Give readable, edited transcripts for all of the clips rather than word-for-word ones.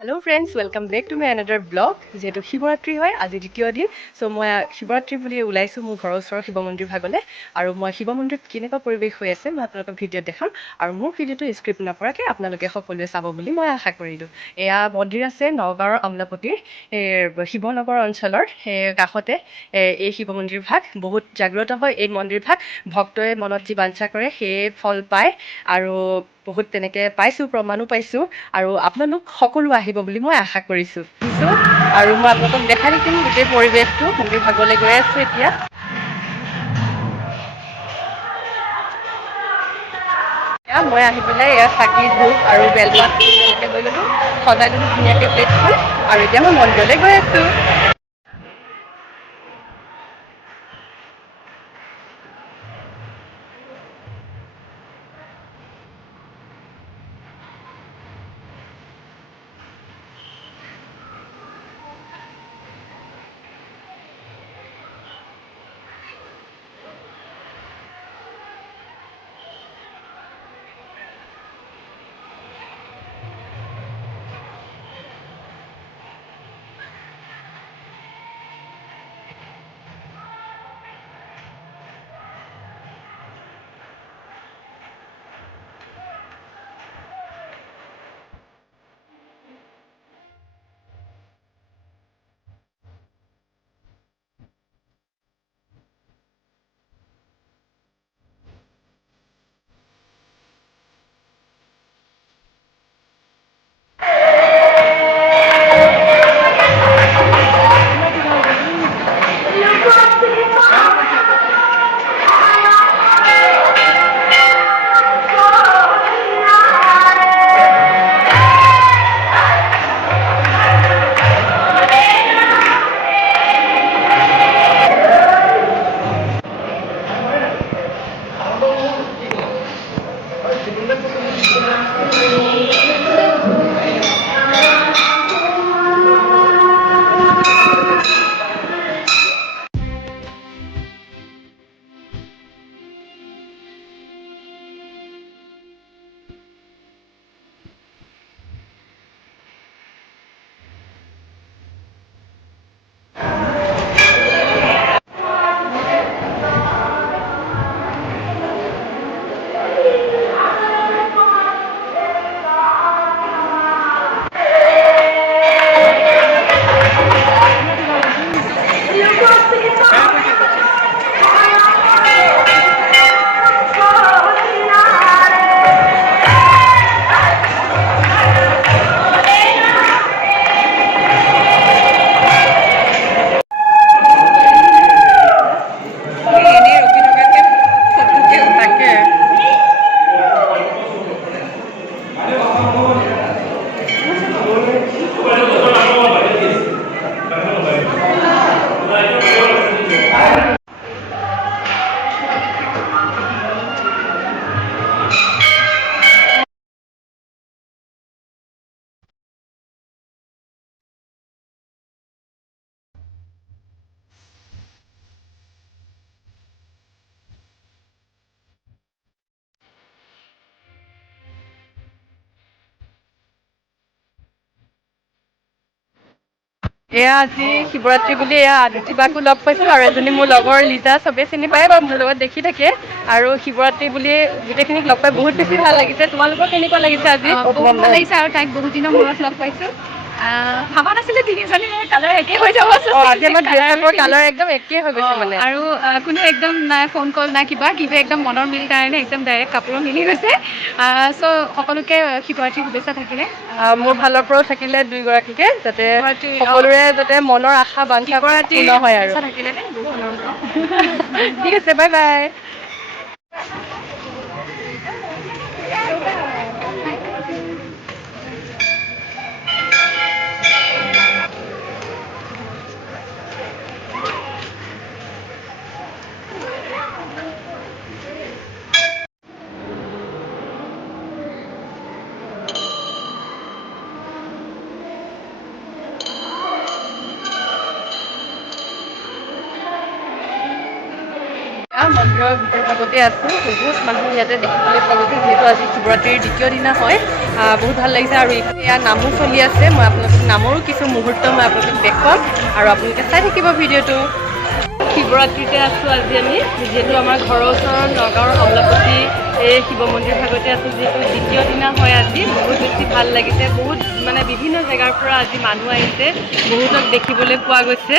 hello' friends welcome back to my another blog যিহেতু শিৱৰাত্ৰি হয় আজি দ্বিতীয় দিন চ' মই শিৱৰাত্ৰি বুলি ওলাইছোঁ মোৰ ঘৰৰ ওচৰৰ শিৱ মন্দিৰ ভাগলৈ আৰু মই শিৱ মন্দিৰত কেনেকুৱা পৰিৱেশ হৈ আছে মই আপোনালোকক ভিডিঅ'ত দেখাম আৰু মোৰ ভিডিঅ'টো স্ক্ৰিপ্ট নকৰাকৈ আপোনালোকে সকলোৱে চাব বুলি মই আশা কৰিলোঁ এয়া মন্দিৰ আছে নগাঁৱৰ আমলাপট্টিৰ শিৱনগৰ অঞ্চলৰ কাষতে এই শিৱ মন্দিৰ ভাগ বহুত জাগ্ৰত হয় এই মন্দিৰ ভাগ ভক্তই মনত যি বাঞ্ছা কৰে সেয়ে ফল পায় আৰু বহুত তেনেকৈ পাইছোঁ প্ৰমাণো পাইছোঁ আৰু আপোনালোক সকলো আহিব বুলি মই আশা কৰিছোঁ আৰু মই আপোনালোকক দেখাই দিম গোটেই পৰিৱেশটো মন্দিৰ ভাগলৈ গৈ আছোঁ এতিয়া মই আহি পেলাই এয়া চাকি ধূপ আৰু বেলপাত এনেকৈ লৈ ল'লোঁ সজাই ল'লোঁ ধুনীয়াকৈ প্লেটখন আৰু এতিয়া মই মন্দিৰলৈ গৈ আছোঁ তাকে এয়া আজি শিৱৰাত্ৰি বুলি এয়া আদিতিবাকো লগ পাইছোঁ আৰু এজনী মোৰ লগৰ লিজা চবেই চিনি পায় বাৰু মোৰ লগত দেখি থাকে আৰু শিৱৰাত্ৰি বুলি গোটেইখিনিক লগ পাই বহুত বেছি ভাল লাগিছে তোমালোকৰ কেনেকুৱা লাগিছে আজি বহুত ভাল লাগিছে আৰু তাইক বহুত দিনৰ মূৰত লগ পাইছোঁ ভাবা নাছিলে তিনিজনী মোৰ কালাৰ একে হৈ যাব আজি আমাৰ ড্ৰেছৰ কালাৰ একদম একেই হৈ গৈছে মানে আৰু কোনো একদম নাই ফোন কল নাই কিবা একদম মনৰ মিল কাৰণে একদম ডাইৰেক্ট কাপোৰো মিলি গৈছে চ' সকলোকে শিৱৰাত্ৰি শুভেচ্ছা থাকিলে মোৰ ফালৰ পৰাও থাকিলে দুয়োগৰাকীকে যাতে সকলোৰে যাতে মনৰ আশা বাঞ্ছা পূৰ্ণ হয় আৰু থাকিলে ঠিক আছে বাই বাই মন্দিৰৰ মন্দিৰৰ ভিতৰ ভাগতে আছোঁ বহুত মানুহ ইয়াতে দেখিবলৈ পোৱা গৈছে যিহেতু আজি শিৱৰাত্ৰিৰ দ্বিতীয় দিনা হয় বহুত ভাল লাগিছে আৰু ইয়াত নামো চলি আছে মই আপোনালোকক নামৰো কিছু মুহূৰ্ত মই আপোনালোকক দেখুৱাম আৰু আপোনালোকে চাই থাকিব ভিডিঅ'টো শিৱৰাত্ৰিতে আছোঁ আজি আমি যিহেতু আমাৰ ঘৰৰ ওচৰৰ নগাঁৱৰ আমলাপতি এই শিৱ মন্দিৰ ভাগতে আছোঁ যিহেতু দ্বিতীয় দিনা হয় আজি বহুত বেছি ভাল লাগিছে বহুত মানে বিভিন্ন জেগাৰ পৰা আজি মানুহ আহিছে বহুতক দেখিবলৈ পোৱা গৈছে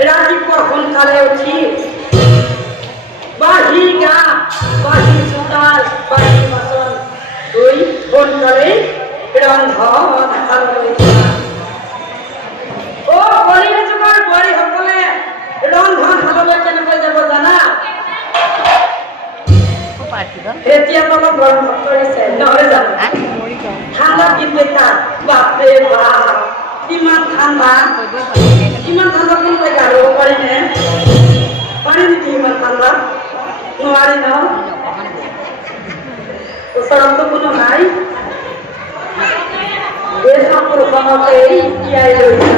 ৰাতিপুৱা সোনকালে উঠি বাঢ়ি গা বাঢ়ি চোতাল বাঢ়ি বাচন ধুই সোনকালে ৰন্ধনশাললৈ যোৱা কলিৰ যুগৰ বোৱাৰীসকলে ৰন্ধনশাললৈ কেনেকৈ যাব জানা এতিয়াতো অলপ গৰম কৰিছে নহয় জানো ঠাণ্ডা কিন্তু তাত বাপৰে বাপ কিমান ঠাণ্ডা কোনোবাই গা ধুব পাৰিনে পাৰি নেকি ইমান ঠাণ্ডা নোৱাৰি ন ওচৰতো কোনো নাই এই কাপোৰখনতে তিয়াই লৈছে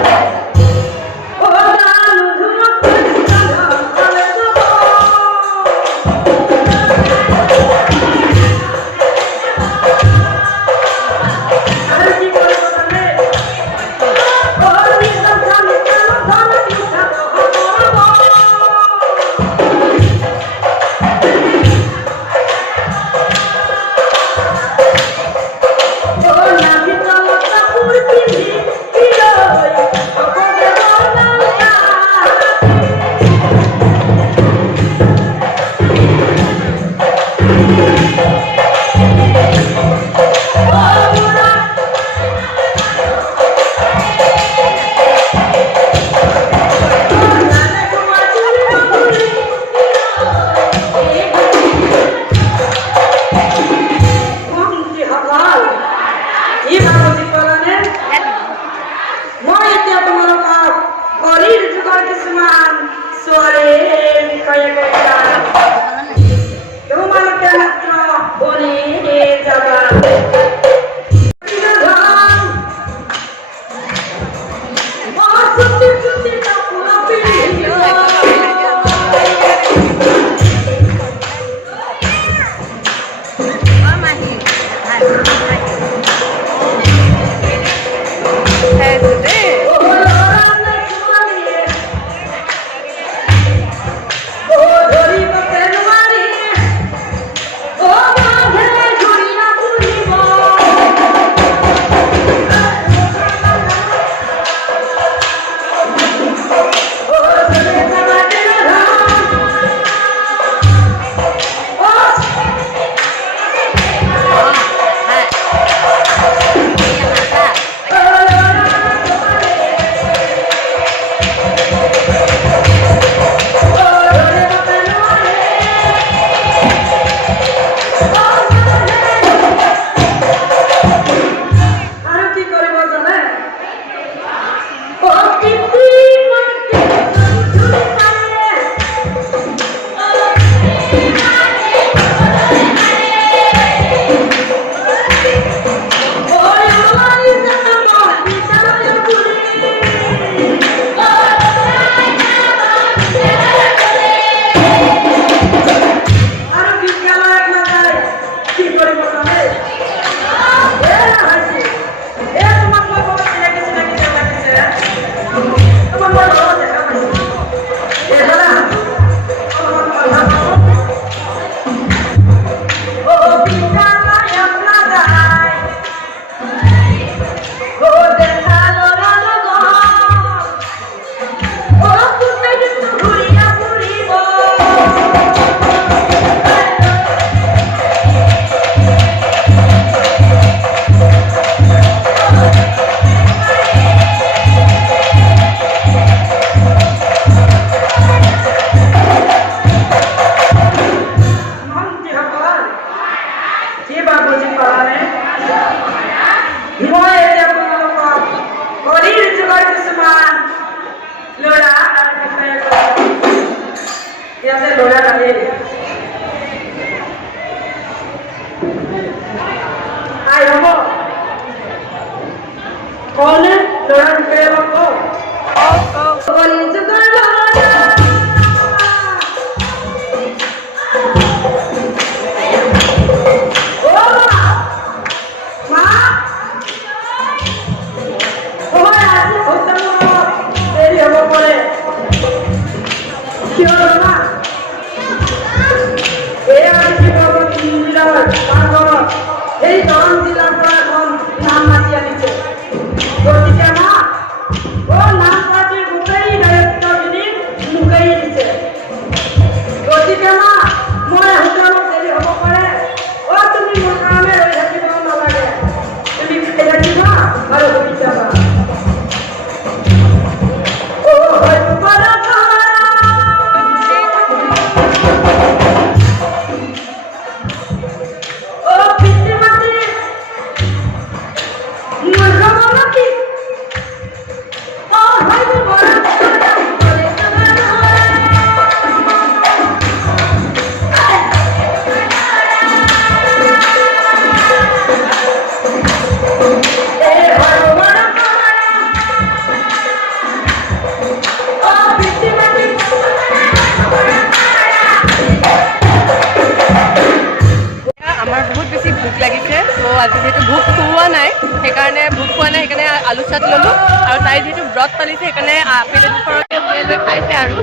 আই হ'ব কওনে ল'ৰা বিষয়ে অলপ কওঁ কলিযুগৰ ল'ৰা এই দৰং জিলাৰ পৰা এখন নাম মাতি আনিছে গতিকে মা নাম পাৰ্টিৰ গোটেই দায়িত্বখিনি মোকেই দিছে গতিকে মা মই হোটেলত দেৰি হ'ব পাৰে তুমি মোৰ কাৰণে ৰৈ থাকিব নালাগে তুমি খাই থাকিবা আৰু শুই যাবা আমাৰ বহুত বেছি ভোক লাগিছে চ' আজি যিহেতু ভোক খোৱা নাই সেইকাৰণে আলু চাট ল'লোঁ আৰু তাই যিহেতু ব্ৰত পালিছে সেইকাৰণে আপেল এডোখৰকে উলিয়াই লৈ খাইছে আৰু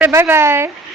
বাই বাই